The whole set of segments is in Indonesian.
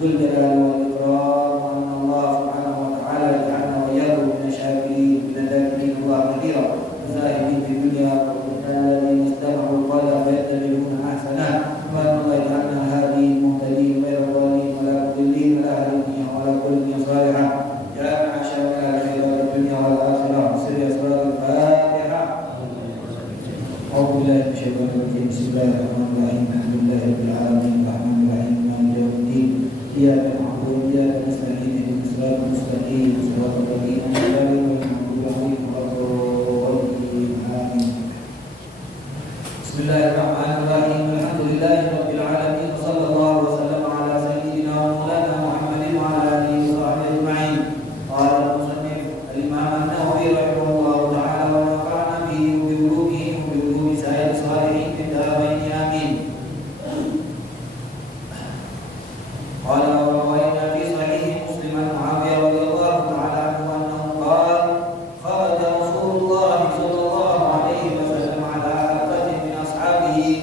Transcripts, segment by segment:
ذو الجلال والإكرام، وأن الله سبحانه وتعالى جعلنا وإياكم من الشاكرين من الذاكرين الله كثيرا الزاهدين في الدنيا الذين استمعوا القول فيتبعون أحسنه، وأن الله يجعلنا هادين مهتدين غير ضالين ولا مضلين ولا هادين ولا كل صالحا، جعلنا عشاء خير الدنيا والآخرة. سر أسرار الفاتحة. أعوذ بالله من الشيطان الرجيم. بسم الله الرحمن الرحيم. الحمد لله رب العالمين الرحمن الرحيم مالك يوم الدين، إياك نعبد وإياك نستعين اهدنا الصراط المستقيم صراط الذين أنعمت عليهم غير المغضوب عليهم ولا الضالين آمين. بسم الله الرحمن الرحيم. الحمد لله رب العالمين وصلى الله وسلم على سيدنا ومولانا محمد وعلى آله وصحبه أجمعين. قال المصنف الإمام النووي رحمه الله تعالى ونفعنا به وبعلومه وبعلوم سائر الصالحين في الدارين آمين. قال وروينا في صحيح مسلم عن معاوية رضي الله تعالى عنه أنه قال خرج رسول الله صلى الله عليه وسلم على حلقة من أصحابه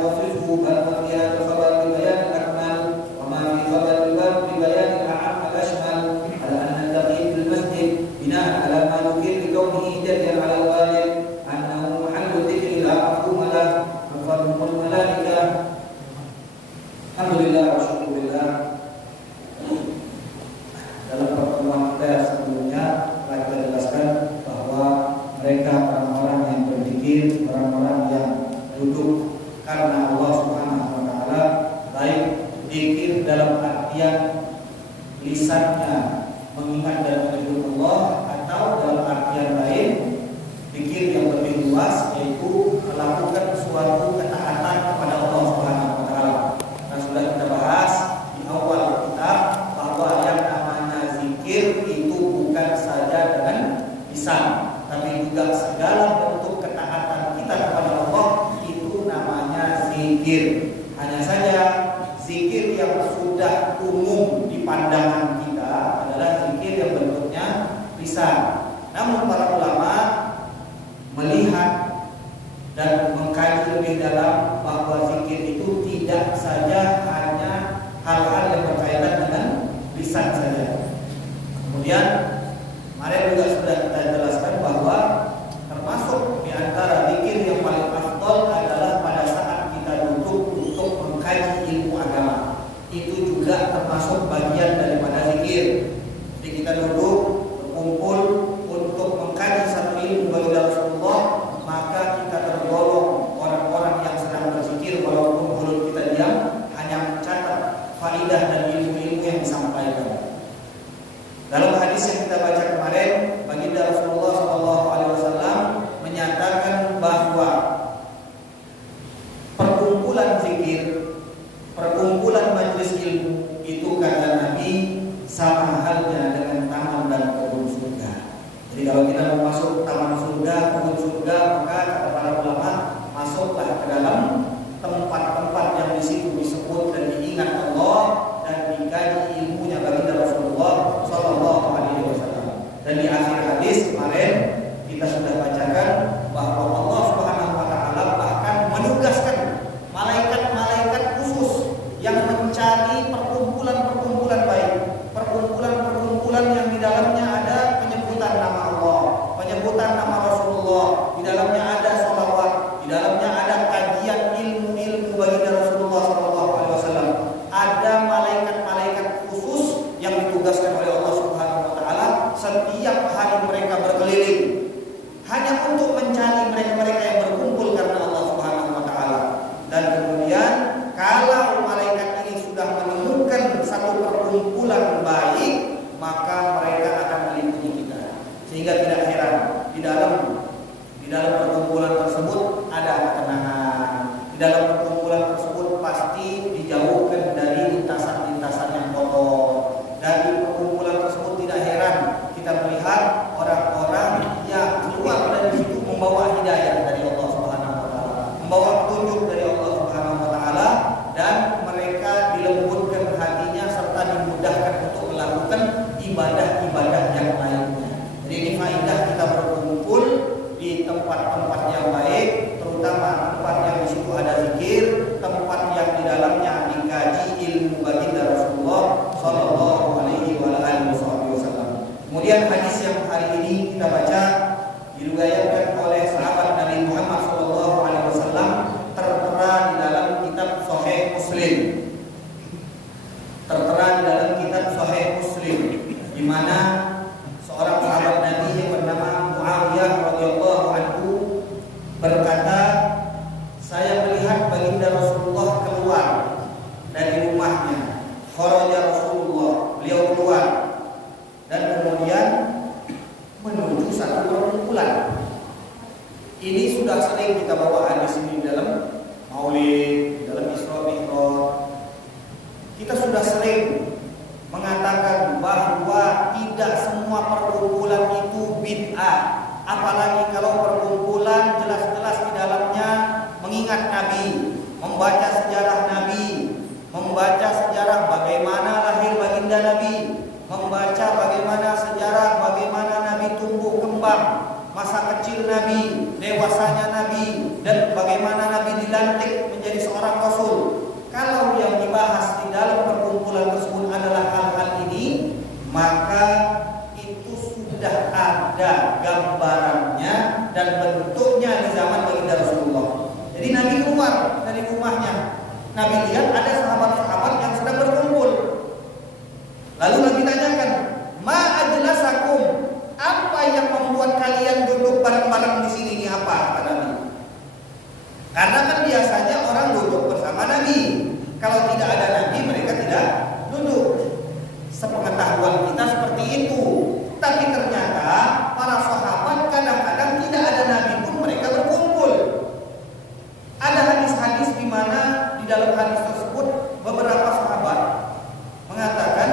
يخصصه بل وفي هذا الخبر ببيان الأكمل وما في خبر الباب ببيان الأعم الأشمل على أن التقييد في المسجد بناء على ما ذكر بكونه دليلا على الغالب أنه محل الذكر لا مفهوم له ففرهم الملائكة. Alhamdulillah wa syukurillah. Dalam pertemuan kita sebelumnya telah kita jelaskan bahwa mereka orang-orang yang berzikir, orang-orang yang duduk karena Allah Subhanahu wa taala, baik zikir dalam artian lisannya mengingat dan menyebut Allah, atau dalam artian lain zikir yang lebih luas, yaitu melakukan suatu ketaatan kepada Allah Subhanahu wa taala. Sudah kita bahas di awal kitab bahwa yang namanya zikir itu bukan saja dengan lisan, tapi juga segala bentuk ketaatan kita kepada Allah itu namanya zikir. Hanya saja zikir yang sudah umum di pandangan kita adalah zikir yang bentuknya lisan. Namun para ulama melihat dan mengkaji lebih dalam bahwa zikir itu tidak saja hanya hal-hal yang berkaitan dengan lisan saja. Kemudian kemarin juga sudah kita jelaskan bahwa termasuk di antara zikir yang paling afdal adalah pada saat kita duduk untuk mengkaji ilmu agama. Itu juga termasuk bagian daripada zikir. Jadi kita duduk berkumpul untuk mengkaji satu ilmu bagi Rasulullah, maka kita tergolong orang-orang yang sedang berzikir walaupun mulut kita diam, hanya mencatat faidah dan ilmu-ilmu yang disampaikan. Dalam hadis yang kita baca kemarin, baginda Rasulullah SAW menyatakan bahwa perkumpulan zikir, perkumpulan majelis ilmu itu kata Nabi sama halnya dengan taman dan kebun surga. Jadi kalau kita mau masuk taman surga, kebun surga, maka kata para ulama, masuklah ke dalam tempat-tempat yang di situ disebut dan diingat Allah dan dikaji ilmunya baginda Rasulullah Sallallahu Alaihi Wasallam. Dan di akhir hadis kemarin kita sudah bacakan bahwa Allah Subhanahu Wa Taala bahkan menugaskan malaikat-malaikat khusus yang mencari perkumpulan-perkumpulan baik, perkumpulan-perkumpulan yang di dalamnya ada penyebutan nama Allah, penyebutan nama Rasulullah, di dalamnya ada sholawat, di dalamnya ada kajian ilmu-ilmu baginda Rasulullah SAW. Ada malaikat-malaikat khusus yang ditugaskan oleh Allah Subhanahu Wa Taala setiap hari mereka berkeliling hanya untuk mencari mereka-mereka yang berkumpul karena Allah Subhanahu Wa Taala. Dan kemudian kalau malaikat ini sudah menemukan satu perkumpulan baik, maka mereka akan melindungi kita. Sehingga tidak heran di dalam perkumpulan tersebut ada ketenangan. Di dalam perkumpulan tersebut pasti dijauhkan dari lintasan-lintasan yang kotor. Dari perkumpulan tersebut tidak heran kita melihat orang-orang yang keluar dari situ membawa hidayah dari Allah Subhanahu Wa Taala, membawa petunjuk dari Allah Subhanahu Wa Taala, dan mereka dilembutkan hatinya serta dimudahkan untuk melakukan ibadah-ibadah yang lainnya. Jadi ini faedah kita berkumpul di tempat-tempat yang baik, terutama tempat yang di situ ada zikir, tempat yang di dalamnya dikaji ilmu baginda Rasulullah Sallallahu Alaihi Wasallam. Kemudian hadis yang hari ini kita baca diriwayatkan oleh sahabat Nabi Muhammad Sallallahu Alaihi Wasallam, tertera di dalam kitab Sahih Muslim. Tertera di dalam kitab Sahih Muslim, di mana seorang sahabat Nabi yang bernama Muawiyah radhiyallahu anhu berkata, saya melihat baginda Rasulullah keluar dari rumahnya. Kharaja Rasulullah, beliau keluar dan kemudian menuju satu perkumpulan. Ini sudah sering kita bawa hadis ini dalam Maulid, dalam Isra Mi'raj. Kita sudah sering mengatakan bahwa tidak semua perkumpulan itu bid'ah, apalagi kalau perkumpulan jelas-jelas di dalamnya mengingat Nabi, membaca sejarah Nabi, membaca sejarah bagaimana lahir baginda Nabi, membaca bagaimana sejarah bagaimana Nabi tumbuh kembang, masa kecil Nabi, dewasanya Nabi, dan bagaimana Nabi dilantik menjadi seorang Nabi lihat ada sahabat-sahabat yang sedang berkumpul. Lalu Nabi tanyakan, "Ma ajlasakum?" Apa yang membuat kalian duduk bareng-bareng di sini ini apa? Kata Nabi. Karena kan biasanya orang duduk bersama Nabi. Kalau tidak ada Nabi, mereka tidak duduk. Sepengetahuan kita seperti itu. Tapi ternyata para sahabat kadang-kadang tidak ada Nabi pun mereka berkumpul. Ada hadis-hadis di mana di dalam hadis tersebut beberapa sahabat mengatakan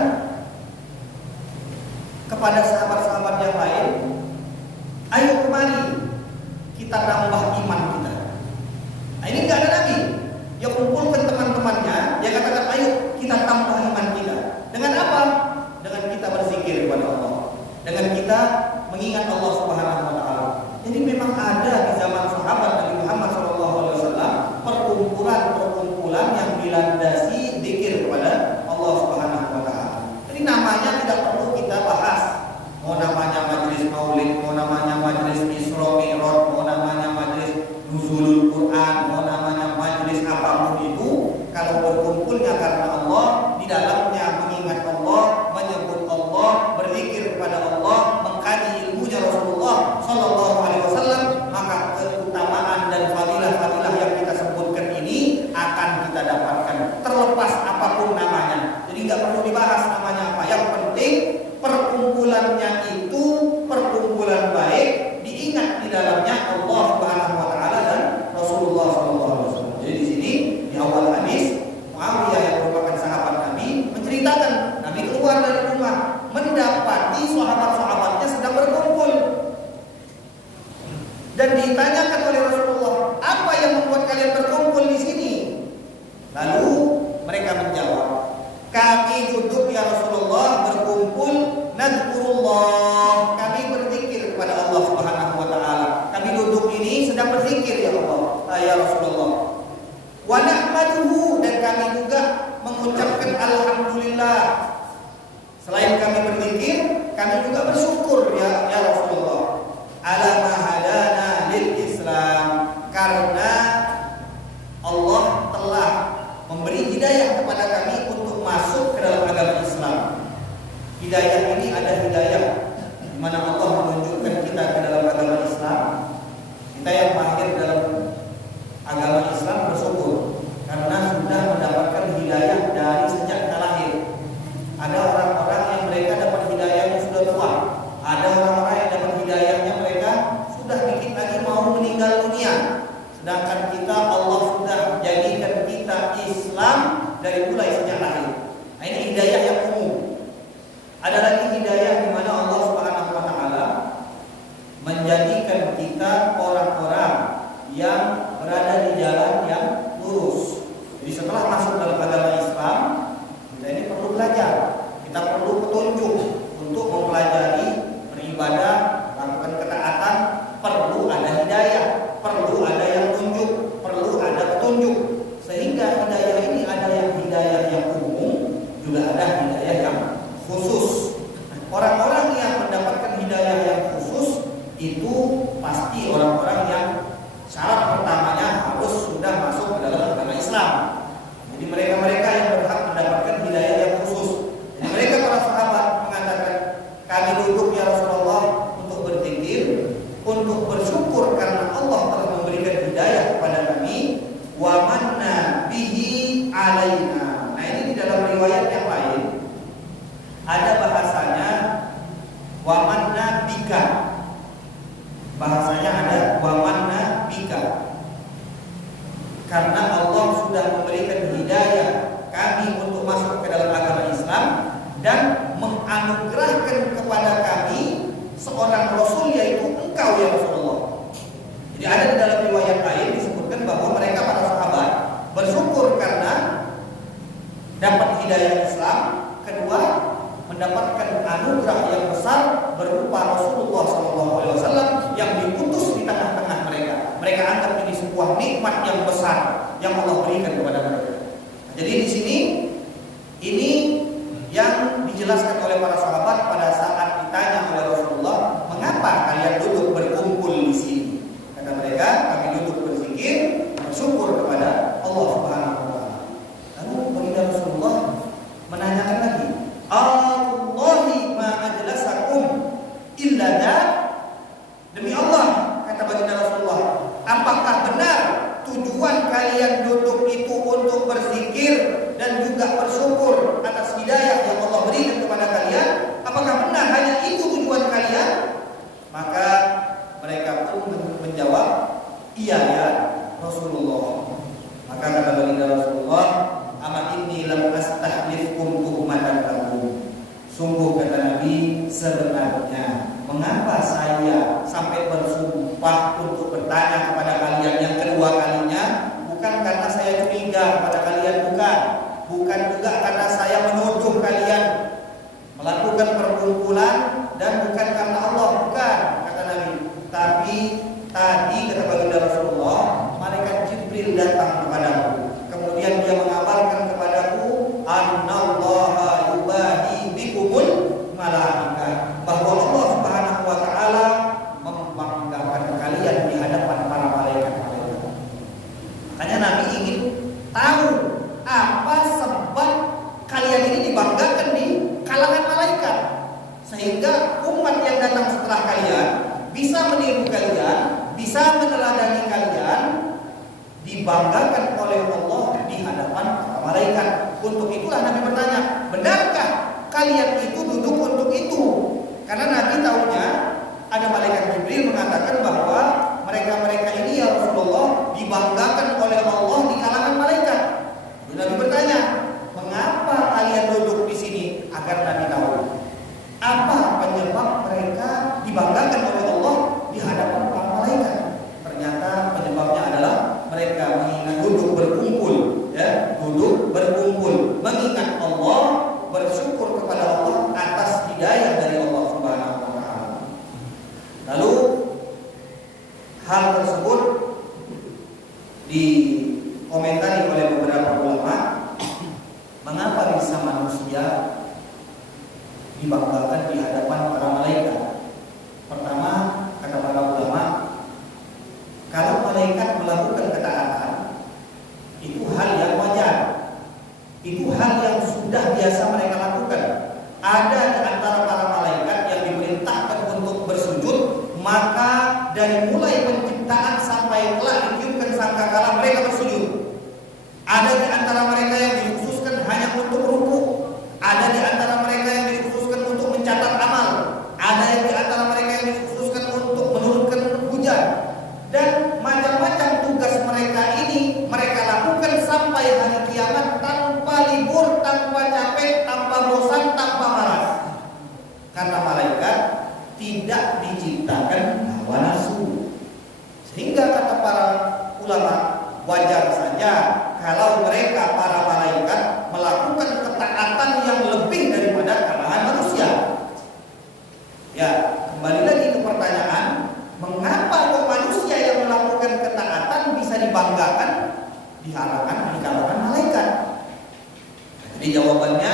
kepada sahabat-sahabat yang lain, "Ayo kemari, kita nambah iman kita." Nah, ini nggak ada Nabi. Dia kumpulkan teman-temannya, dia katakan, "Ayo kita tambah iman kita." Dengan apa? Dengan kita berzikir kepada Allah, dengan kita mengingat Allah Subhanahu wa taala. Jadi memang ada di zaman sahabat Nabi Muhammad SAW perkumpulan-perkumpulan yang dilandasi zikir kepada Allah Subhanahu wa taala. Jadi namanya tidak perlu kita bahas. Mau namanya majelis maulid, mau namanya majelis Isra Mi'raj, mau namanya majelis nuzulul Quran, mau namanya majelis apapun itu, kalau berkumpulnya karena Allah, di dalamnya mengingat Allah, menyebut Allah, berzikir kepada Allah, mengkaji ilmunya Rasulullah sallallahu alaihi wasallam, maka keutamaan dan fadilah-fadilah yang kita sebutkan ini akan kita dapatkan terlepas apapun namanya. Jadi nggak perlu dibahas namanya apa. Yang penting perkumpulannya itu perkumpulan baik, diingat di dalamnya Allah Subhanahu wa taala dan Rasulullah sallallahu alaihi wasallam. Jadi di sini di awal hadis Muawiyah yang merupakan sahabat Nabi menceritakan Nabi keluar dari rumah mendapati sahabat-sahabatnya sedang berkumpul. Dan ditanyakan oleh Rasulullah, "Apa yang membuat kalian berkumpul di sini?" Lalu mereka menjawab, "Kami duduk ya Rasulullah berkumpul nadzkurullah." Kami berzikir kepada Allah Subhanahu wa taala. Kami duduk ini sedang berzikir ya Allah, ya Rasulullah. Wa nahmaduhu, dan kami juga mengucapkan alhamdulillah. Selain kami berzikir, kami juga bersyukur ya Rasulullah. Ala ma hadana lil Islam, karena Allah telah memberi hidayah kepada kami untuk masuk ke dalam agama Islam. Hidayah ini ada hidayah di mana Allah menunjukkan kita ke dalam agama Islam. Kita yang mahir dalam agama Islam bersyukur karena sudah mendapatkan hidayah dari sejak kita lahir. Ada orang-orang yang mereka dapat hidayahnya sudah tua. Ada orang-orang yang dapat hidayahnya mereka sudah dikit lagi mau meninggal dunia. Sedangkan kita Allah sudah jadikan kita Islam dari mulai sejak lahir. Nah, ini hidayah yang umum. Ada lagi hidayah di mana Allah Subhanahu wa taala menjadikan kita orang-orang yang berada di jalan yang lurus. Jadi setelah masuk dalam agama Islam, kita ini perlu belajar. Kita perlu petunjuk untuk mempelajari beribadah, melakukan ketaatan, perlu ada hidayah, perlu ada yang tunjuk, perlu ada petunjuk. Sehingga hidayah ini ada yang hidayah yang umum, juga ada hidayah yang khusus. Orang-orang yang mendapatkan hidayah yang khusus itu pasti orang-orang yang syarat pertamanya harus sudah masuk ke dalam agama Islam. Jadi mereka-mereka yang berhak mendapatkan hidayah yang khusus. Jadi mereka para sahabat mengatakan, "Kami duduk ya Rasulullah untuk berzikir, untuk bersyukur karena Allah telah memberikan hidayah kepada kami, wa manna bihi alaina." Nah, ini di dalam riwayat yang lain ada bahasanya wa manna bika. Bahasanya ada wa manna bika. Karena Allah sudah memberikan hidayah kami untuk masuk ke dalam agama Islam dan menganugerahkan kepada kami seorang Rasul, yaitu engkau ya Rasulullah. Jadi ada di dalam riwayat lain disebutkan bahwa mereka para sahabat bersyukur karena dapat hidayah Islam. Kedua, mendapatkan anugerah yang besar berupa Rasulullah SAW yang diutus di tengah-tengah mereka. Mereka anggap ini sebuah nikmat yang besar yang Allah berikan kepada mereka. Nah, jadi di sini ini yang dijelaskan oleh para sahabat pada saat ditanya oleh Rasulullah, "Mengapa kalian duduk berkumpul di sini?" Kata mereka, "Kami duduk berzikir, bersyukur kepada Allah Subhanahu wa taala." berzikir dan juga bersyukur atas hidayah yang Allah berikan kepada kalian. Apakah benar hanya itu tujuan kalian? Maka mereka pun menjawab, iya ya Rasulullah. Maka kata baginda Rasulullah, ama inni lam astahlifkum tuhmatan lakum. Sungguh kata Nabi, sebenarnya mengapa saya sampai bersumpah untuk bertanya kepada kalian yang kedua kalinya? Bukan karena saya curiga kepada kalian, bukan juga karena saya menuduh kalian melakukan perkumpulan, dan bukan karena Allah, bukan, kata Nabi. Tapi tadi kata baginda Rasulullah, malaikat Jibril datang kepadaku, kemudian dia mengabarkan kepadaku, annallaha yubahi bikumul malaikah, bahwa Allah Subhanahu wa taala membanggakan kalian di hadapan para malaikat. Makanya Nabi ingin tahu apa sebab kalian ini dibanggakan di kalangan malaikat, sehingga umat yang datang setelah kalian bisa meniru kalian, bisa meneladani kalian, dibanggakan oleh Allah di hadapan para malaikat. Untuk itulah Nabi bertanya, benarkah kalian itu duduk untuk itu? Karena Nabi tahunya ada malaikat Jibril mengatakan bahwa mereka-mereka ini ya Rasulullah dibanggakan oleh Allah di kalangan malaikat. Nabi bertanya, mengapa kalian duduk di sini? Agar Nabi tahu apa penyebab mereka dibanggakan oleh Allah di hadapan para malaikat. Ternyata penyebabnya adalah mereka mengingat duduk berkumpul, ya, duduk berkumpul, mengingat Allah, bersyukur kepada Allah atas hidayah dari Allah Subhanahu wa taala. Lalu hal tersebut dikomentari oleh beberapa ulama, mengapa bisa manusia dibanggakan di hadapan para malaikat. Pertama, kata para ulama, kalau malaikat melakukan ketaatan, itu hal yang wajar, itu hal yang sudah biasa mereka lakukan. Ada di antara para malaikat yang diperintahkan untuk bersujud, maka dari mulai penciptaan sampai kelak ditiupkan sangkakala mereka bersujud. Ada di antara mereka yang dikhususkan hanya untuk ruku, ada di antara mereka yang dikhususkan untuk mencatat amal, ada yang di antara mereka yang dikhususkan untuk menurunkan hujan, dan macam-macam tugas mereka ini mereka lakukan sampai hari kiamat tanpa libur, tanpa capek, tanpa bosan, tanpa malas. Karena malaikat tidak diciptakan hawa nafsu. Sehingga kata para ulama, wajar saja kalau mereka para malaikat melakukan ketaatan yang lebih daripada kalangan manusia. Ya, kembali lagi ke pertanyaan, mengapa kok manusia yang melakukan ketaatan bisa dibanggakan di kalangan malaikat? Jadi jawabannya,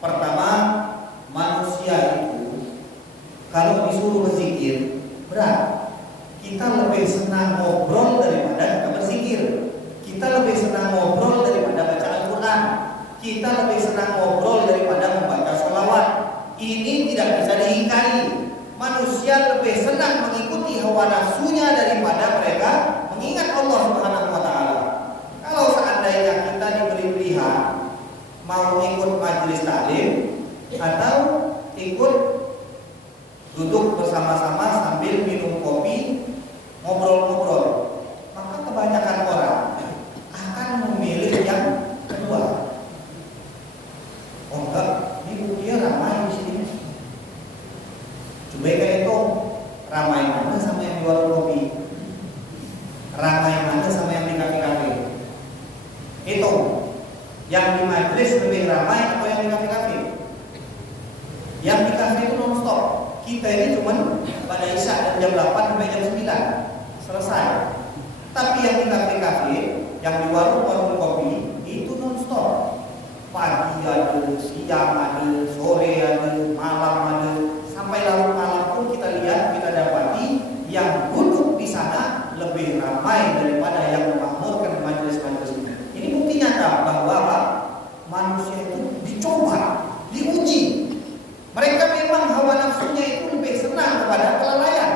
pertama, manusia itu kalau disuruh berzikir berat. Kita lebih senang ngobrol daripada kita berzikir. Kita lebih senang ngobrol daripada baca Al-Quran. Kita lebih senang ngobrol daripada membaca sholawat. Ini tidak bisa diingkari. Manusia lebih senang mengikuti hawa nafsunya daripada mereka mengingat Allah Subhanahu wa taala. Kalau seandainya kita diberi pilihan mau ikut majelis taklim atau ikut duduk bersama-sama sambil minum kopi, ngobrol-ngobrol, maka kebanyakan orang akan memilih yang kedua. Oh enggak, dia ramai di sini. Coba kayak itu, ramai mana sama yang di warung kopi, ramai mana sama yang di kafe-kafe. Itu yang di majelis lebih ramai atau yang di kafe-kafe? Yang di kafe itu non-stop. Kita ini cuma pada isya dan jam 8 sampai jam 9 selesai. Tapi yang di kafe-kafe, yang di warung-warung kopi itu non-stop. Pagi ada, siang ada, sore ada, malam ada, sampai larut malam pun kita lihat, kita dapati yang duduk di sana lebih ramai daripada yang memakmurkan majelis-majelis ini. Ini bukti nyata bahwa manusia itu dicoba, diuji. Mereka memang hawa nafsunya itu lebih senang kepada kelalaian.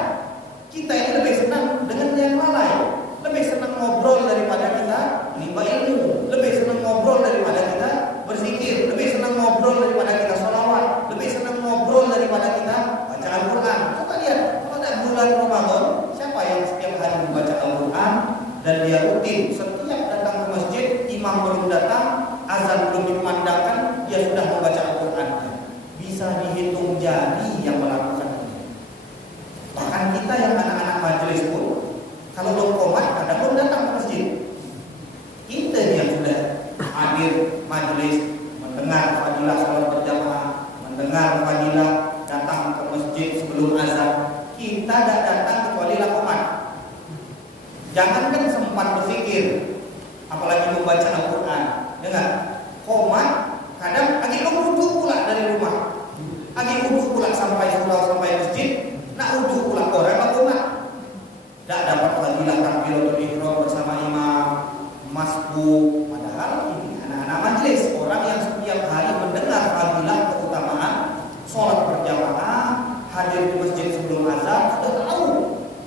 Kita ini lebih senang dengan yang lalai, lebih senang ngobrol daripada kita menimba ilmu, lebih senang azan belum dikumandangkan dia sudah membaca Al-Quran. Bisa dihitung jari yang melakukan ini. Bahkan kita yang anak-anak majelis pun kalau belum qomat kadang belum datang ke masjid. Kita yang sudah hadir majelis, mendengar fadilah salat berjamaah, mendengar fadilah datang ke masjid sebelum azan, kita tidak datang kecuali lah qomat. Jangankan sempat berpikir, apalagi membaca Al-Quran. Dengar, qomat kadang lagi duduk pula dari rumah, lagi duduk pula sampai surau sampai masjid, nak duduk pula orang lah qomat. Tak dapat fadilah takbiratul ihram bersama imam, masbuk. Padahal ini anak-anak majelis, orang yang setiap hari mendengar fadilah keutamaan sholat berjamaah, hadir di masjid sebelum azan, sudah tahu,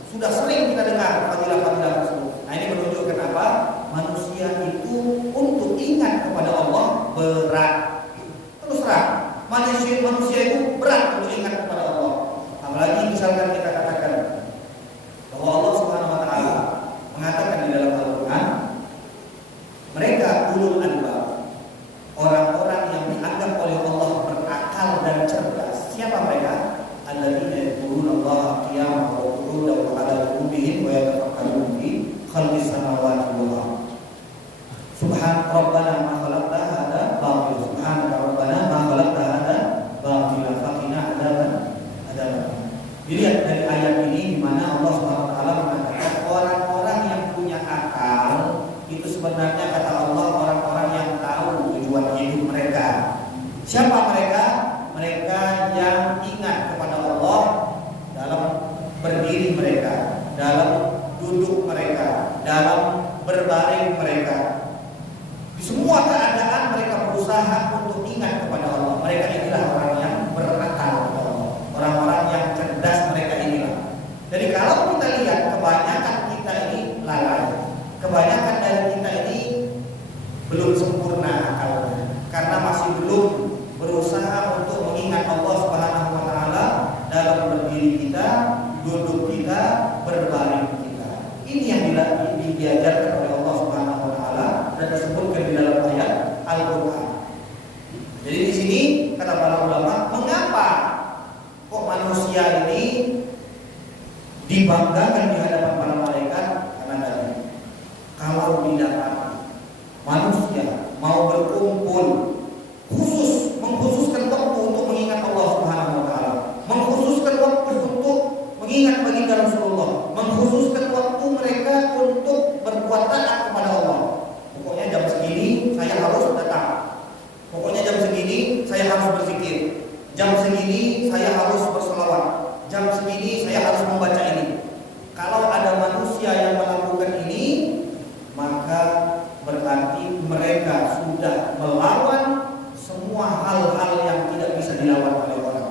sudah sering kita dengar fadilah-fadilah tersebut. Nah, ini menunjukkan apa? Manusia itu untuk ingat kepada Allah berat. Terus terang, manusia itu berat untuk ingat kepada Allah. Apalagi misalkan kita katakan bahwa Allah Subhanahu wa taala mengatakan di dalam Al-Qur'an, mereka ulul albab, orang-orang yang dianggap oleh Allah berakal dan cerdas. Siapa mereka? Alladzina yadhkuruna Allaha qiyaman wa qu'udan wa 'ala junubihim wa yatafakkaruna fi khalqis samawati wal ardh. Subhan rabbana ma khalaqta hadza batila. Subhanaka rabbana ma khalaqta hadza batila faqina adzaban. Dilihat dari ayat ini di mana Allah Subhanahu wa taala mengatakan orang-orang yang punya akal itu sebenarnya kata Allah orang-orang yang tahu tujuan hidup mereka. Siapa mereka? Mereka yang ingat kepada Allah dalam berdiri mereka, dalam duduk mereka, dalam berbaring mereka. Di semua keadaan mereka berusaha untuk ingat kepada Allah. Mereka inilah orang yang berakal kepada Allah, orang-orang yang cerdas mereka inilah. Jadi kalau kita lihat kebanyakan kita ini lalai, kebanyakan dari kita ini belum sempurna akalnya, karena masih belum berusaha untuk mengingat Allah Subhanahu wa taala dalam berdiri kita, duduk kita, berbaring kita. Ini yang diajarkan oleh Allah Subhanahu wa taala dan disebutkan di dalam ayat Al-Qur'an. Jadi di sini kata para ulama, mengapa kok manusia ini dibanggakan di hadapan para malaikat? Karena tadi kalau didapati manusia mau berkumpul mengkhususkan waktu untuk mengingat Allah Subhanahu wa taala, mengkhususkan waktu untuk mengingat baginda Rasulullah, mengkhususkan waktu mereka untuk berbuat taat kepada Allah. Pokoknya jam segini saya harus datang. Pokoknya jam segini saya harus berzikir. Jam segini saya harus berselawat. Jam segini saya harus membaca ini. Kalau ada manusia yang melakukan ini, maka berarti mereka sudah melawan semua hal-hal yang tidak bisa dilawan oleh orang.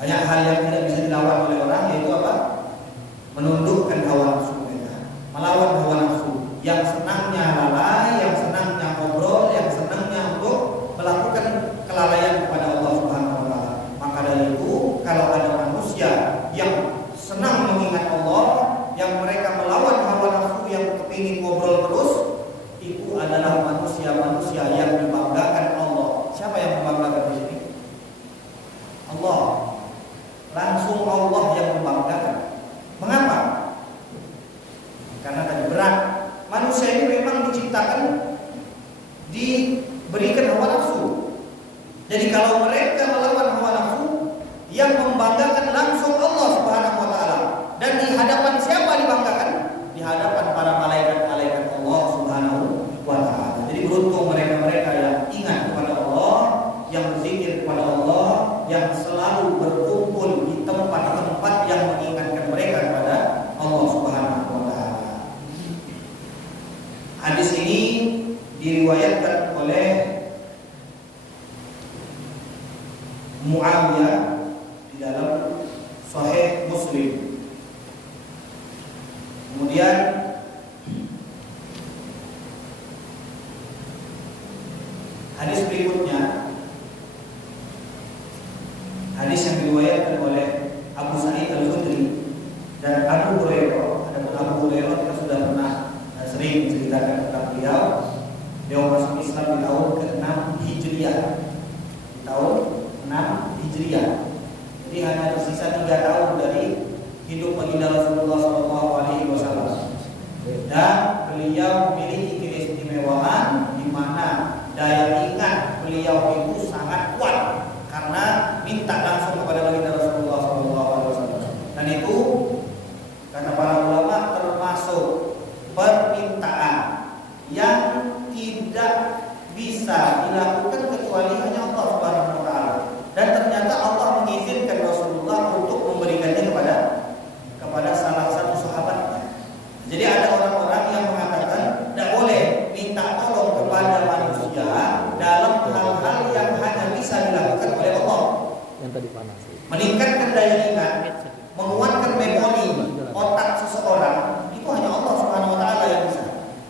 Banyak hal yang tidak bisa dilawan oleh orang, yaitu apa? Menundukkan hawa nafsu mereka, melawan hawa nafsu. Yang senangnya lalai, yang senangnya ngobrol, yang senangnya untuk melakukan kelalaian kepada Allah Subhanahu wa taala. Maka dari itu, kalau ada manusia yang senang mengingat Allah, yang mereka melawan hawa nafsu yang kepingin ngobrol terus, itu adalah manusia-manusia yang dibanggakan Allah. Siapa yang membanggakan di sini? Allah. Langsung Allah yang membanggakan. Mengapa? Karena tadi berat. Manusia ini memang diciptakan diberikan hawa nafsu. Jadi kalau mereka melawan hawa nafsu, yang membanggakan langsung Allah Subhanahu wa taala. Dan di hadapan siapa dibanggakan? Di hadapan para malaikat-malaikat Allah Subhanahu wa taala. Jadi beruntung mereka-mereka yang ingat kepada Allah, yang berzikir kepada Allah, yang selalu berkumpul di tempat-tempat yang mengingatkan mereka kepada Allah Subhanahu wa taala. Hadis ini diriwayatkan oleh Muawiyah di dalam Sahih Muslim. Kemudian hadis berikutnya, hadis yang diriwayatkan oleh Abu Sa'id Al-Khudri dan Abu Hurairah. Adapun Abu Hurairah kita sudah pernah sering menceritakan tentang beliau. Beliau masuk Islam di di tahun ke-6 Hijriah. Di tahun 6 Hijriah. Jadi hanya tersisa 3 tahun dari hidup baginda Rasulullah SAW. Dan beliau memiliki keistimewaan di mana daya ingat beliau itu sangat kuat karena minta langsung kepada baginda Rasulullah SAW. Dan itu kata para ulama termasuk permintaan yang tidak bisa dilakukan kecuali hanya Allah Subhanahu wa taala. Dan ternyata Allah mengizinkan Rasulullah untuk memberikannya kepada salah satu sahabatnya. Jadi ada orang-orang yang mengatakan tidak boleh minta tolong kepada manusia dalam hal-hal yang hanya bisa dilakukan oleh Allah. Yang tadi panas. Meningkatkan daya ingat, menguatkan memori otak seseorang itu hanya Allah Subhanahu wa taala yang bisa.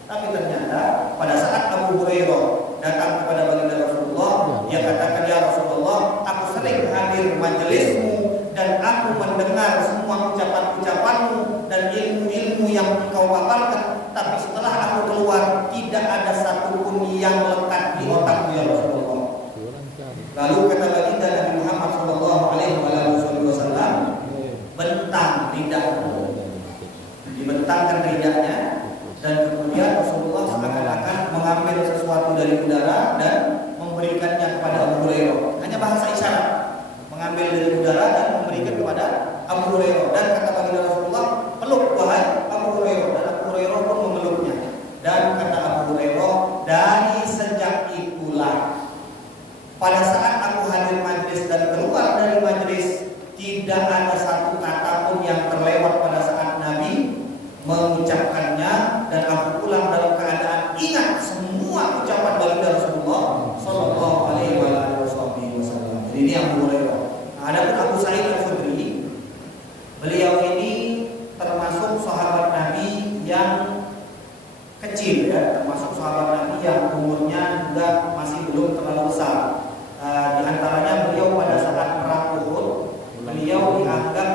Tapi ternyata pada saat Abu Hurairah datang kepada baginda Rasulullah, dia katakan, "Ya Rasulullah, aku sering hadir majelismu dan aku mendengar semua ucapan-ucapanmu dan ilmu-ilmu yang engkau paparkan, tapi setelah aku keluar tidak ada satupun yang lekat di otakku ya Rasulullah." Lalu kata baginda Nabi Muhammad SAW, "Bentang lidahmu." Dibentangkan lidahnya, dan kemudian Rasulullah seakan-akan mengambil sesuatu dari udara dan memberikannya kepada Abu Hurairah. Hanya bahasa isyarat, mengambil dari udara dan memberikan kepada Abu Hurairah. Dan kata baginda Rasulullah, "Peluk wahai Abu Hurairah." Dan Abu Hurairah pun memeluknya. Dan kata Abu Hurairah, "Dari sejak itulah pada saat aku hadir majlis dan keluar dari majlis, tidak ada satu kata pun yang terlewat pada saat Nabi mengucapkannya, dan aku pulang dalam keadaan ingat semua ucapan baginda Rasulullah Sallallahu Alaihi Wasallam." Jadi ini Abu Hurairah. Nah, adapun Abu Sa'id Al-Khudri, beliau ini termasuk sahabat Nabi yang kecil, ya, termasuk sahabat Nabi yang umurnya juga masih belum terlalu besar. Di antaranya beliau pada saat perang Uhud, beliau dianggap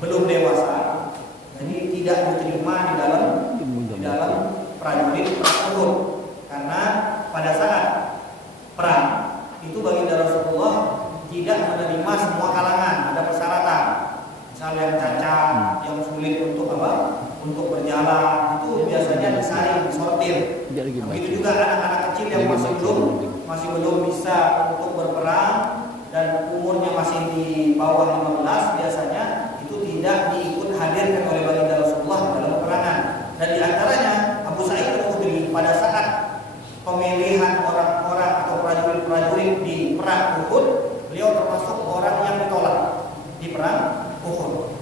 belum dewasa, jadi tidak diterima di dalam prajurit perang Uhud, karena pada saat perang itu baginda Rasulullah tidak menerima semua kalangan, ada persyaratan. Misalnya yang cacat, yang sulit untuk untuk berjalan, itu biasanya disaring, disortir. Begitu juga anak-anak kecil yang masih belum bisa untuk berperang dan umurnya masih di bawah 15, biasanya itu tidak diikut hadirkan oleh baginda Rasulullah dalam peperangan. Dan di antaranya Abu Sa'id Al-Khudri pada saat pemilihan orang-orang atau prajurit-prajurit di perang Uhud, beliau termasuk orang yang ditolak di perang Uhud.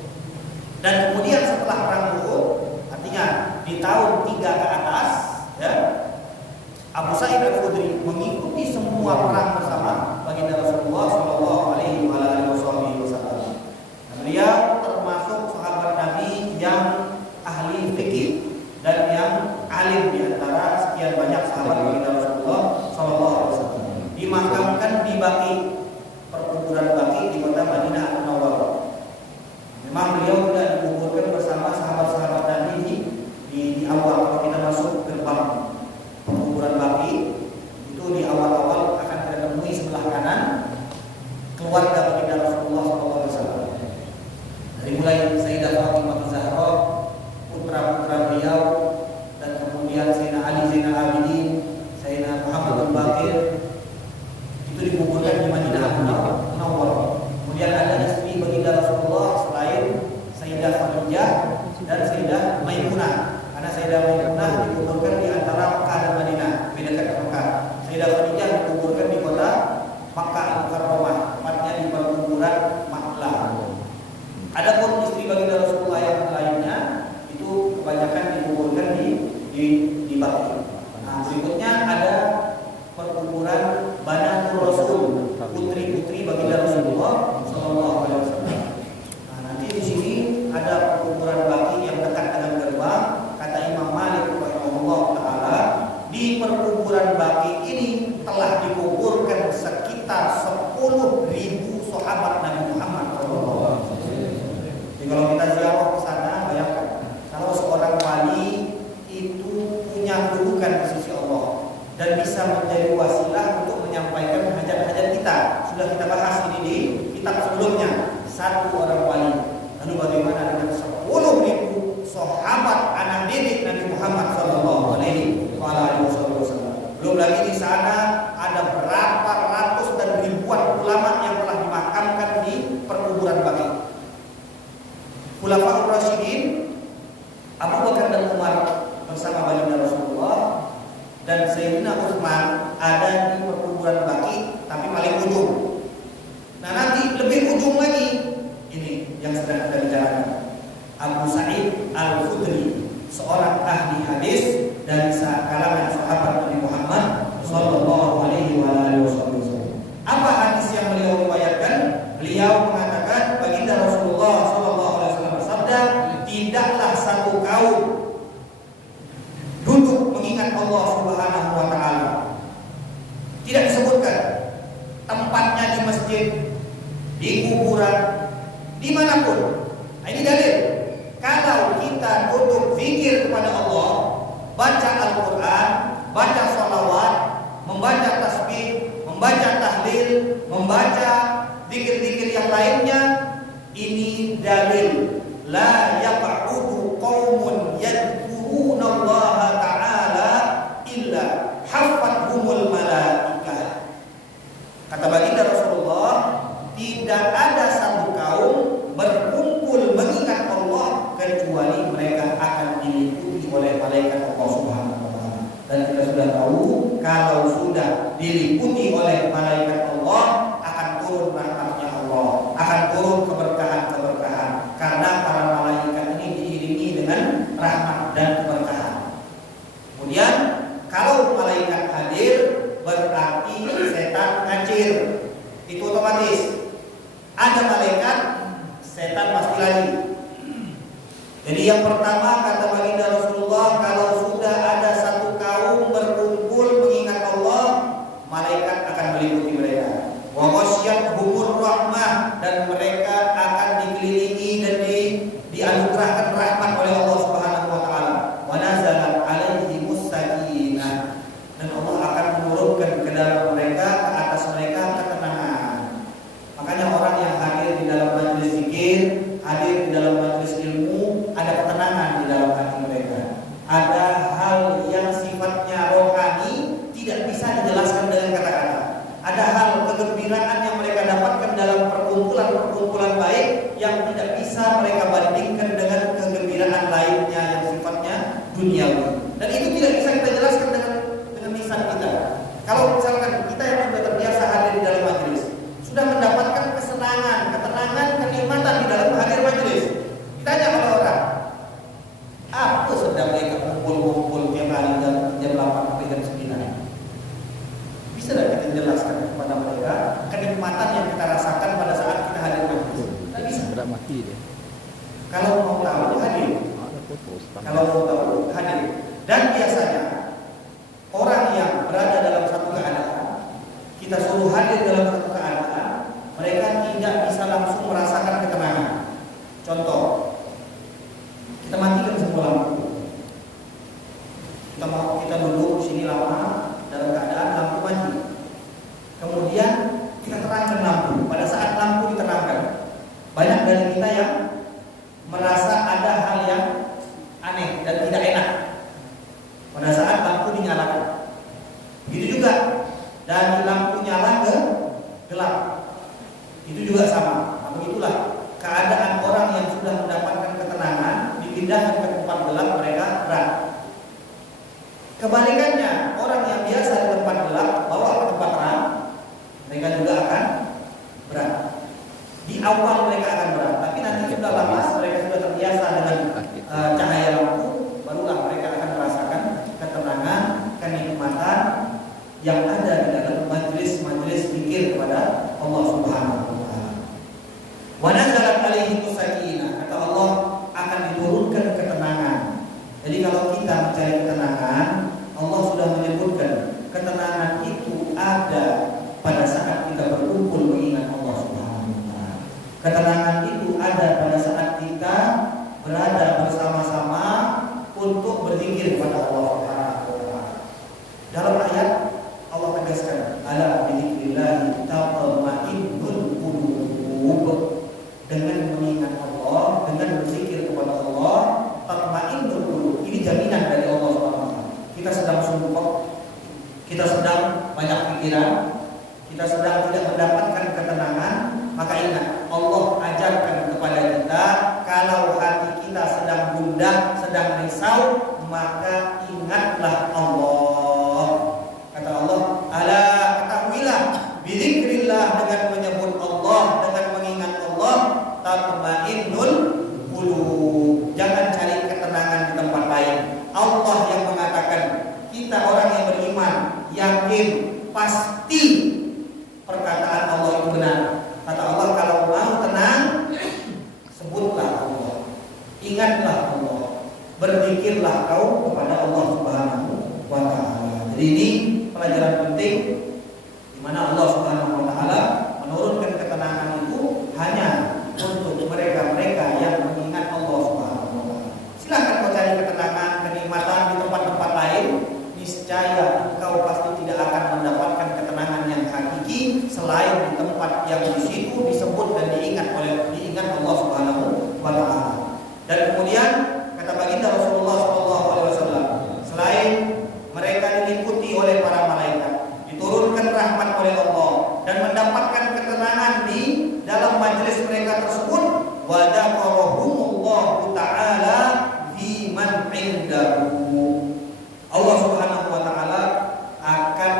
Dan kemudian setelah perang Uhud, artinya di tahun 3 ke atas, ya, Abu Sa'id Al-Khudri mengikuti semua perang bersama baginda Rasulullah Sallallahu Alaihi Wasallam. Beliau termasuk sahabat Nabi yang ahli fikih dan yang alim di antara sekian banyak sahabat baginda Rasulullah Sallallahu Alaihi Wasallam. Dimakamkan di Baqi, perkuburan Baqi di kota Madinah An-Nawawah. Memang beliau tidak dikuburkan bersama sahabat-sahabat Nabi di awal. Kalau kita masuk gerbang penguburan Baqi itu di awal-awal akan kita tembus menjadi wasilah untuk menyampaikan hajat-hajat kita. Sudah kita bahas ini di kitab sebelumnya. Satu orang wali. Lalu bagaimana dengan 10.000 sahabat anak didik Nabi Muhammad sallallahu alaihi wasallam? Belum lagi di sana ada berapa ratus dan ribuan ulama yang telah dimakamkan di perkuburan Baqi. Khulafaur Rasyidin Abu Bakar dan Umar bersama baginda Rasulullah dan Sayyidina Utsman ada di perkuburan Baqi, tapi paling ujung. Nah, nanti lebih ujung lagi ini yang sedang kita bicarakan. Abu Sa'id Al-Khudri, seorang ahli hadis dari kalangan sahabat Nabi Muhammad sallallahu alaihi wasallam. Apa hadis yang beliau riwayatkan? Beliau mengatakan baginda Rasulullah sallallahu alaihi wasallam bersabda, "Tidaklah satu kaum duduk mengingat Allah Subhanahu wa taala." Tidak disebutkan tempatnya di masjid, di kuburan, dimanapun. Nah, ini dalil. Kalau kita duduk zikir kepada Allah, baca Al-Quran, baca sholawat, membaca tasbih, membaca tahlil, membaca zikir-zikir yang lainnya, ini dalil. La yaq'udu qaumun yadhkurunallaha ta'ala illa haffathumul malaikah. Kata baginda Rasulullah, tidak ada satu kaum berkumpul mengingat Allah kecuali mereka akan diliputi oleh malaikat Allah Subhanahu wa taala. Dan kita sudah tahu kalau sudah diliputi oleh malaikat Allah akan turun rahmatnya Allah, akan turun keberkahan-keberkahan karena para malaikat ini diiringi dengan rahmat dan keberkahan. Kemudian kalau malaikat hadir berarti setan ngacir. Itu otomatis. Ada malaikat, setan pasti lari. Jadi yang pertama kata baginda Rasulullah, kalau sudah ada satu kaum berkumpul mengingat Allah, malaikat akan meliputi mereka. Wa ghasyiyatuhumur rahmah, dan mereka akan dikelilingi dan dianugerahkan rahmat oleh Allah Subhanahu wa taala. Wa nazalat alaihimus sakinah, dan Allah akan menurunkan ke dalam mereka, ke atas mereka ketenangan. Makanya orang yang hadir di dalam majelis zikir, hadir di dalam majelis ilmu, ada ketenangan di dalam hati mereka. Ada hal yang sifatnya rohani tidak bisa dijelaskan dengan kata-kata. Ada hal kegembiraan yang mereka dapatkan dalam perkumpulan-perkumpulan baik yang tidak bisa mereka bandingkan dengan kegembiraan lainnya yang sifatnya duniawi. Dan itu tidak bisa kita jelaskan dengan lisan kita. Kalau misalkan kita yang sudah terbiasa hadir di dalam majelis, sudah mendapatkan kesenangan, ketenangan, kenikmatan di dalam hadir majelis, ditanya oleh orang, apa sedang mereka kumpul-kumpul tiap hari jam 8 sampai jam 9? Bisa tidak kita jelaskan kepada mereka kenikmatan yang kita rasakan pada saat kita hadir majelis? Tidak bisa. Mati dia. Kalau mau tahu hadir. Kalau mau tahu hadir. Dan biasanya orang yang berada dalam satu keadaan, kita suruh hadir dalam satu keadaan, mereka tidak bisa langsung merasakan ketenangan. Contoh, kita matikan semua lampu. Kita duduk di sini lama dalam keadaan lampu mati. Kemudian kita terangkan lampu. Pada saat lampu diterangkan, banyak dari kita yang merasa ada hal yang aneh dan tidak enak pada saat lampu dinyalakan. Begitu juga dari lampu nyala ke gelap, itu juga sama. Nah, begitulah keadaan orang yang sudah mendapatkan ketenangan, dipindahkan ke tempat gelap, mereka berat. Kebalikannya, orang yang biasa di tempat gelap bawa ke tempat terang, mereka juga akan berat. Di awal mereka akan berat, tapi nanti sudah lama mereka sudah terbiasa dengan cahaya lampu, barulah mereka akan merasakan ketenangan, kenikmatan yang ada di dalam majelis-majelis zikir kepada Allah Subhanahu wa taala. Wa nazalat alaihimus sakinah, kata Allah akan diturunkan ketenangan. Jadi kalau kita mencari ketenangan, Allah sudah menyebutkan ketenangan itu ada pada saat kita berkumpul mengingat Allah Subhanahu wa taala. Ketenangan itu ada pada saat kita berada bersama-sama untuk berzikir kepada Allah Subhanahu wa taala. Dalam ayat kita sedang banyak pikiran, kita sedang tidak mendapatkan ketenangan, maka ingat, Allah ajarkan kepada kita, kalau hati kita sedang gundah, sedang risau, maka ingatlah Allah. Kata Allah, ala ketahuilah, bizikrillah, dengan menyebut Allah, dengan mengingat Allah, tatmainnul qulub. Jangan cari ketenangan di tempat lain. Allah yang mengatakan, kita orang yang beriman yakin pasti perkataan Allah itu benar. Kata Allah, kalau mau tenang, sebutlah Allah, ingatlah Allah, berzikirlah kau kepada Allah Subhanahu wa Ta'ala. Jadi ini pelajaran penting di mana Allah Subhanahu wa Ta'ala menurunkan ketenangan itu hanya untuk mereka-mereka yang mengingat Allah Subhanahu wa Ta'ala. Silahkan kau cari ketenangan, kenikmatan di tempat-tempat lain, niscaya engkau pasti tidak akan mendapatkan ketenangan yang hakiki selain di tempat yang di situ disebut dan diingat Allah Subhanahu wa Ta'ala. Dan kemudian kata baginda Rasulullah SAW, selain mereka diliputi oleh para malaikat, diturunkan rahmat oleh Allah dan mendapatkan ketenangan di dalam majelis mereka tersebut, wa dzakarahumullahu ta'ala fi man 'indahu. Allah Subhanahu wa Ta'ala akan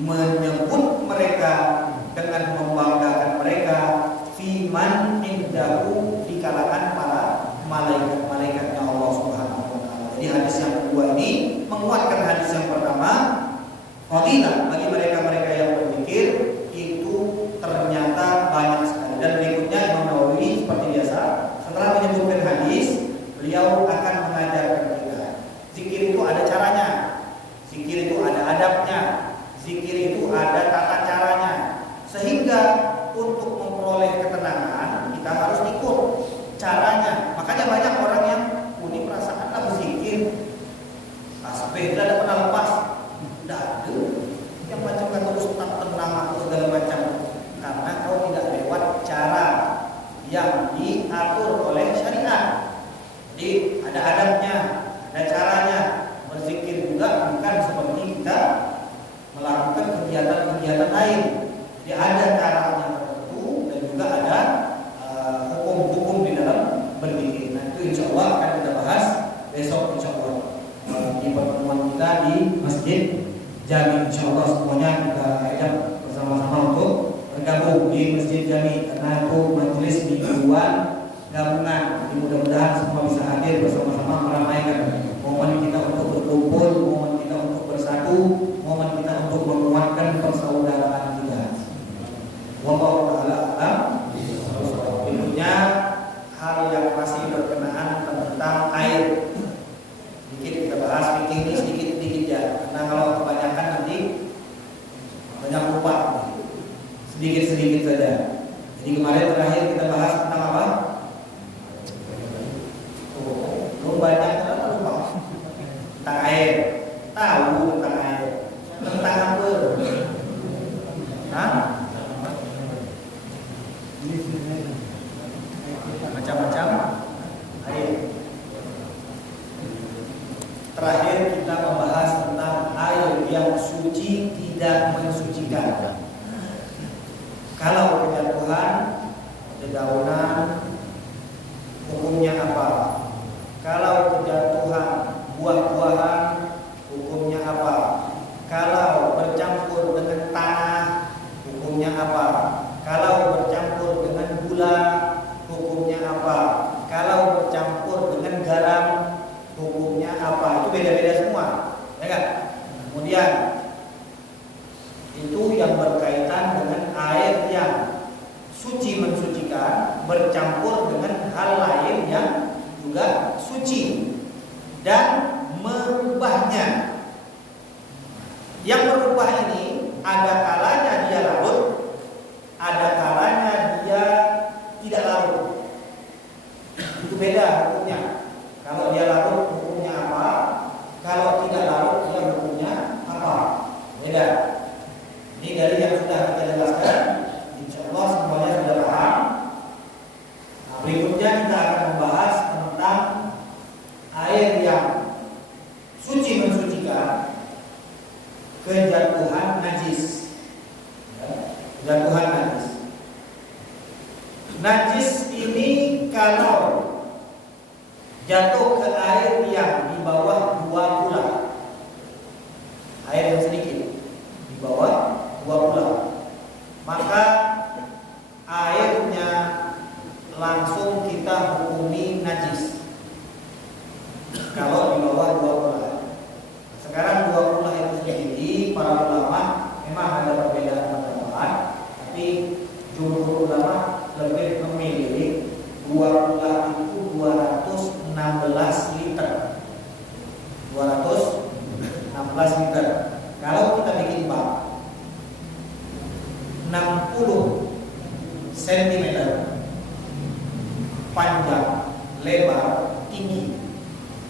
menyebut mereka dengan membanggakan mereka fi man indahu, di kalangan para malaikat-malaikatnya Allah Subhanahu wa Ta'ala. Jadi hadis yang kedua ini menguatkan hadis yang pertama. Fadilah bagi mereka-mereka yang berzikir itu ternyata banyak sekali. Dan berikutnya Imam Nawawi seperti biasa setelah menyebutkan hadis, beliau akan mengajarkan kita, zikir itu ada caranya, zikir itu ada adabnya, zikir itu ada tata caranya, sehingga untuk memperoleh ketenangan kita harus ikut caranya. Makanya banyak orang yang ini perasaan lah berzikir, tasbih tidak ada pernah lepas, tidak ada yang macam kata ustaz tenang atau segala macam, karena kau tidak lewat cara yang diatur oleh syariat. Jadi ada adabnya, ada caranya. Berzikir juga bukan seperti kita melakukan kegiatan-kegiatan lain. Jadi ada caranya tertentu dan juga ada hukum-hukum di dalam berzikir. Nah itu insya Allah akan kita bahas besok insya Allah di pertemuan kita di Masjid Jami. Insya Allah semuanya kita ajak bersama-sama untuk bergabung di Masjid Jami, karena itu majelis mingguan gabungan. Jadi mudah-mudahan semua bisa hadir bersama-sama meramaikan momen kita untuk berkumpul, momen kita untuk bersatu, momen kita untuk menguatkan persaudaraan kita. Wallahu ta'ala a'lam. Berikutnya hal yang masih berkenaan tentang air. Sedikit kita bahas fikih ini sedikit-sedikit ya, karena kalau kebanyakan nanti banyak lupa. Sedikit-sedikit saja. Jadi kemarin terakhir kita bahas tentang apa? Banyak lupa tentang air, tahu tentang air, tentang apa? Hah? Macam-macam air. Terakhir kita membahas tentang air yang suci tidak mensucikan. Kalau kejatuhan, dedaunan, hukumnya apa? Kalau kejatuhan buah-buahan, hukumnya apa? Kalau bercampur dengan tanah, hukumnya apa? Kalau bercampur dengan gula, hukumnya apa? Kalau bercampur dengan garam, hukumnya apa? Itu beda-beda semua, ya kan? Kemudian itu yang berkaitan dengan air yang suci mensucikan bercampur dengan hal lain yang juga suci dan merubahnya. Yang berubah ini ada kalanya dia larut, ada kalanya dia tidak larut. Itu beda hukumnya. Kalau dia larut hukumnya apa? Kalau tidak larut dia hukumnya apa? Beda. Ini dari yang sudah kita jelaskan. Insya Allah semuanya sudah paham. Nah, berikutnya kita akan membahas tentang air yang suci mensucikan kejatuhan najis. Ya, kejatuhan najis. Najis ini kalau jatuh ke air yang di bawah 2 gula, air yang sedikit di bawah 2 gula, maka airnya langsung kita hukumi najis. Kalau di bawah 2 gula. Sekarang 2 gula itu sendiri para ulama memang ada perbedaan pendapat, tapi jumhur ulama lebih memilih 2 gula itu 216 liter. 216 liter. Kalau kita bikin bak 60 cm panjang, lebar, tinggi,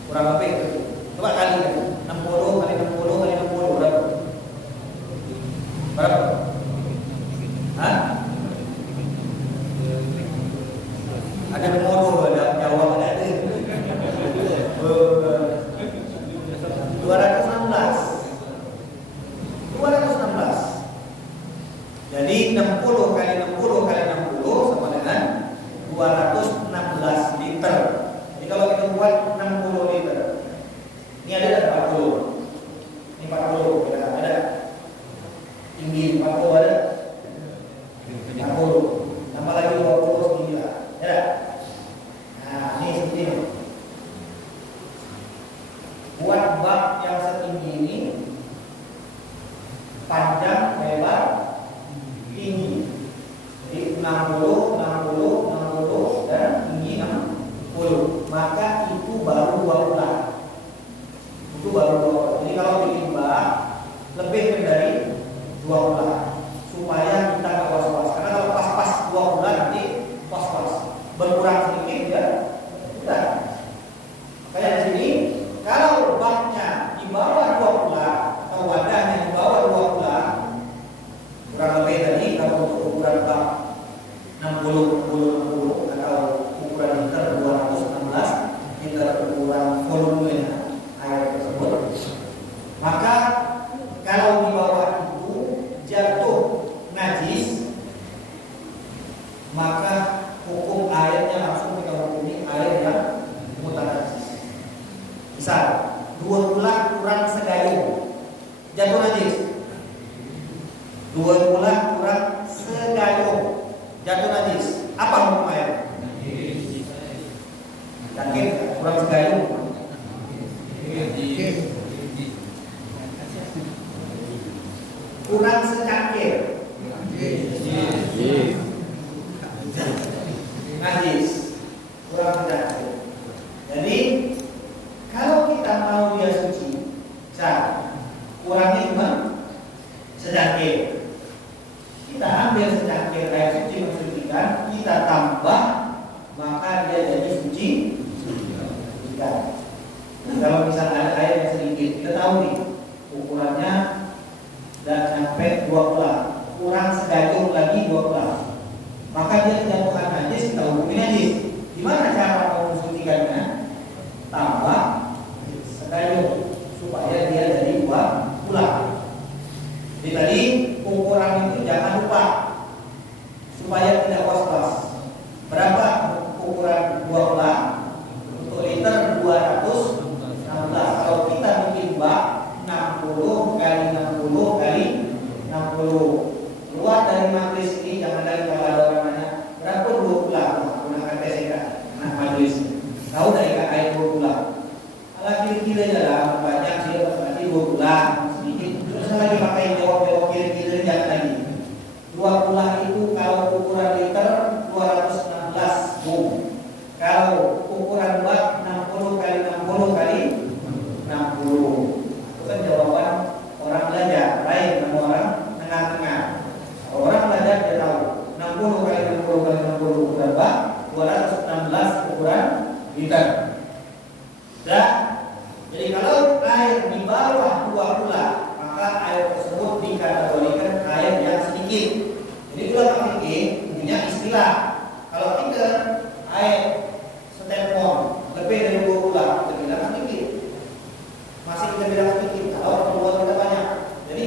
kurang lebih itu. Coba kali 60 kali 60 kali 60 berapa? Berapa? Hah? Ada nomor, ada jawab, ada 216. Jadi 60 kali 60 kali 60 sama dengan 216 liter. Jadi kalau kita buat 60 liter, ini ada 40. Ini 40, ada. Tinggi 40 ada. 40. Tambah lagi 20 segini lah. Ada. Nah, ini seperti ini. Buat bak yang setinggi ini, panjang, lebar, tinggi. Jadi 60, 60, 60 dan tinggi 60. Maka itu baru 2 bulan. Itu baru 2 bulan. Jadi kalau bikin bak lebih dari 2 bulan supaya kita nggak was-was. Karena kalau pas-pas 2 bulan nanti was-was. Berkurang sedikit ya. Udah. Kayak di sini kalau baknya di bawah 2 bulan atau wadahnya di bawah 2 bulan, kurang lebih tadi kalau untuk ukuran bak 60 atau ukuran liter 216 liter ukuran volumenya air tersebut, maka kalau di bawah itu jatuh najis, maka hukum airnya langsung kita hukumi air yang mutan najis. Misal 2 bulan kurang segayung jatuh najis. 2 bulan kurang segayung jatuh najis. Apa hukum air? Yakin kurang segayung? Kurang secangkir najis. Kurang secangkir. Jadi kalau kita mau dia suci, kurangnya cuma secangkir. Kita ambil secangkir air suci mensucikan, kita tambah, maka dia jadi suci. Kalau misalnya ada air yang sedikit, kita tahu nih ukurannya dan sampai 2 bulan, kurang segayung lagi 2 bulan, maka dia kejatuhan najis, kita hukumi najis. Gimana cara mau mensucikannya? Tambah segayung supaya dia jadi 2 bulan. Jadi tadi ukuran itu jangan lupa supaya tidak was-was. Berapa ukuran 2 bulan? Untuk liter 216. Kalau kita bikin bak 60 kali 60 kali 60. Keluar dari majelis ini jangan lagi kalau ada orang nanya berapa 2 bulan menggunakan TCK. Nah majelis tahu dari air 2 bulan. Kalau kira-kira aja lah banyak dia berarti 2 bulan sedikit. Terus lagi pakai jawab kira-kira jangan lagi. 2 bulan itu kalau ukuran liter 216 boom. Kalau ukuran bak 60 kali 60 kali 60. Itu kan jawaban orang belajar, lain sama orang tengah-tengah. Orang belajar dia tahu 60 kali 60 kali 60 ukuran bak, 216 ukuran liter. Dan jadi kalau air di bawah 2 bulan, maka air tersebut dikategorikan air yang sedikit. Jadi ulama fikih punya istilah. Kalau kita air setemon lebih dari 2 bulan, kita bilang sedikit. Masih kita bilang sedikit. Kalau 2 kita banyak. Jadi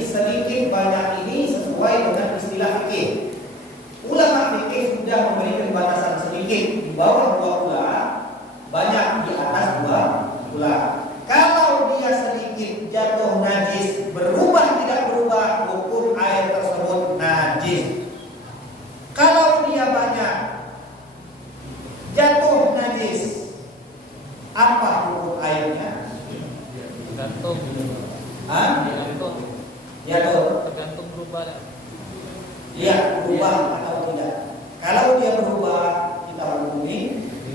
Iya, berubah atau tidak. Kalau dia berubah, kita hukumi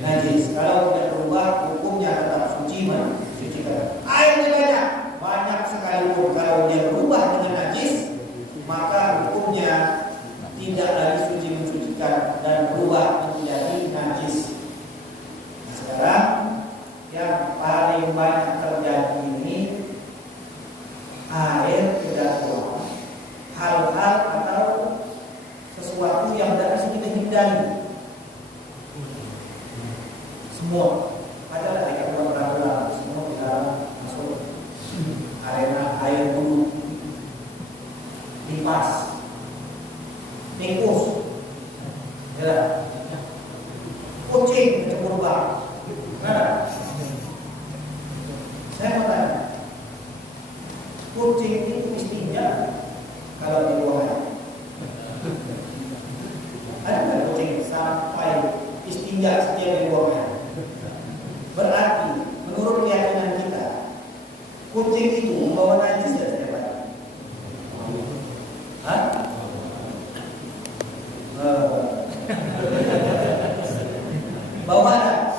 najis. Kalau tidak berubah, hukumnya tetap suci, mensucikan. Airnya banyak sekalipun, kalau dia berubah dengan najis, maka hukumnya tidak lagi suci mensucikan dan berubah menjadi najis. Nah, sekarang yang paling banyak terjadi ini air tidak keluar, hal-hal atau sesuatu yang tidak bisa kita hindari. Semua adalah yang berlaku, semua bisa masuk arena air dulu, lipas, tikus, ya, kucing kecebur bak. Nah, saya mau tanya, kucing itu istinja kalau di buang air? Ada nggak kucing sampai istinja setiap di buang air? Berarti menurut keyakinan kita, kucing itu membawa najis dan setiap hari. Hah? Bawa ada?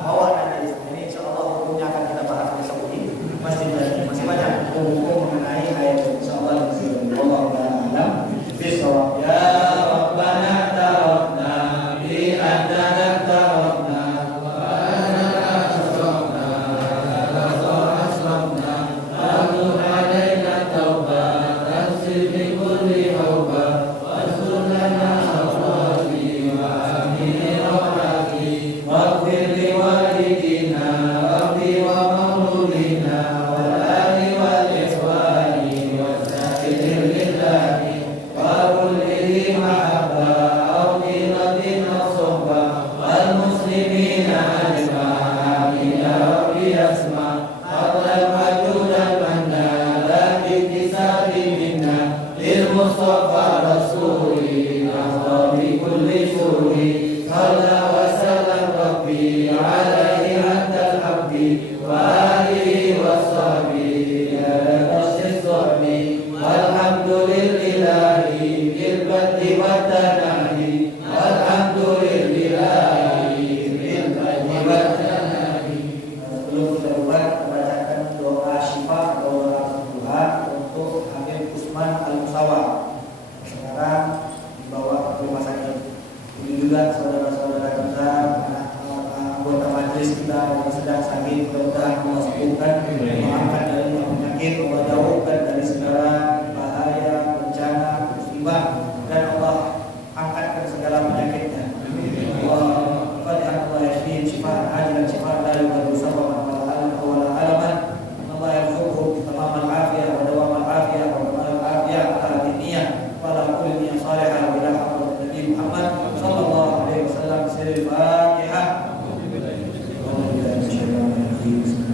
Bawa najis. Ini insya Allah hukumnya akan kita bahas besok ini. Masih banyak hukum mengenai air. Insya Allah Allah alam. Bismillah. Ya Rabbana tarafna bi annana tarafna wa annana asrafna wa asrafna wa alaina tauba tasir bi kulli hawba wa sunana afradi wa amin rahmati wa fir li walidina rabbi wa maulidina wa ali wa ikhwani wa sa'ir lillahi وكله محبة أو قيمة أو صحبة والمسلمين أجمعين يا ربي أسمع حتى الموجود المنان باكتساب منا للمصطفى رسول نحظى بكل سور صلى وسلم ربي عليه عند الحب وآله وصحبه يا نفس الصحب والحمد لله بالبد والتناهي والحمد لله بالبد والتناهي. Sebelum kita buat, bacakan doa syifa atau doa kesembuhan untuk Habib Usman Al-Musawa. Sekarang dibawa ke rumah sakit. Ini juga saudara-saudara kita, anggota majelis kita yang sedang sakit, mudah-mudahan Allah sembuhkan, mengangkat dari penyakit, Allah jauhkan dari segala bahaya, bencana, musibah, dan Allah angkatkan segala penyakitnya. Fatihah Allah yashfihim shifaan ajilan shifaan la yughadiru saqaman wala alam wala alaman. Allah yarzuqhum tamamal afiyah wa dawamal afiyah wa kamal afiyah ala diniyah wa ala kulli niyyah salihah wa ila hadratin Nabi Muhammad sallallahu alaihi wasallam. Bismillahirrahmanirrahim.